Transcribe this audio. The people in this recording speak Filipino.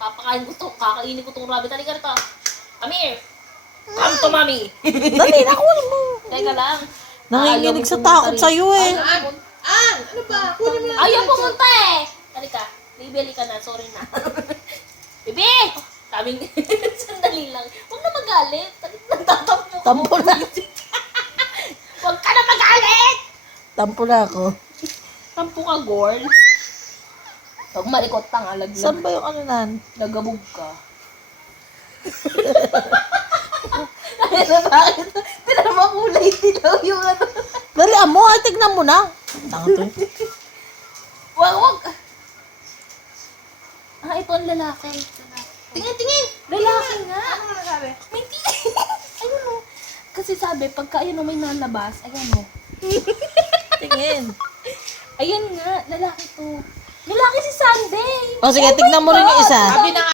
Papakain ko to. Kakainin ko tong rabbit. Halika rito. Come here. Come to mommy. Dali, nakunin mo. Teka lang. Nanginginig sa takot sa'yo eh. Ano ba? Kunin mo lang. Ayaw pumunta eh. Halika. Bibili ka na. Sorry na. Bibi! Kaming sandali lang. Huwag na magalit. Nagtatampo ko. Tampo na. Huwag ka na magalit! Tampo na ako. Tampo ka, girl. Huwag malikot ka nga. Saan ba yung ano nan? Nagabog ka. Ay, na bakit? Tira mo kulay dilaw yung ano. Dali, amo. Ay, tignan mo na. Tanga to eh. Wag. Ah, ito ang lalaki. Tingin! Lalaki nga. Ano nagsabi? May tingin. Ayun o. Kasi sabi, pagka ayun o may nalabas, ayan o. Tingin. Ayan nga, lalaki to. Lalaki si Sunday. O sige, tignan mo rin yung isa. Sabi na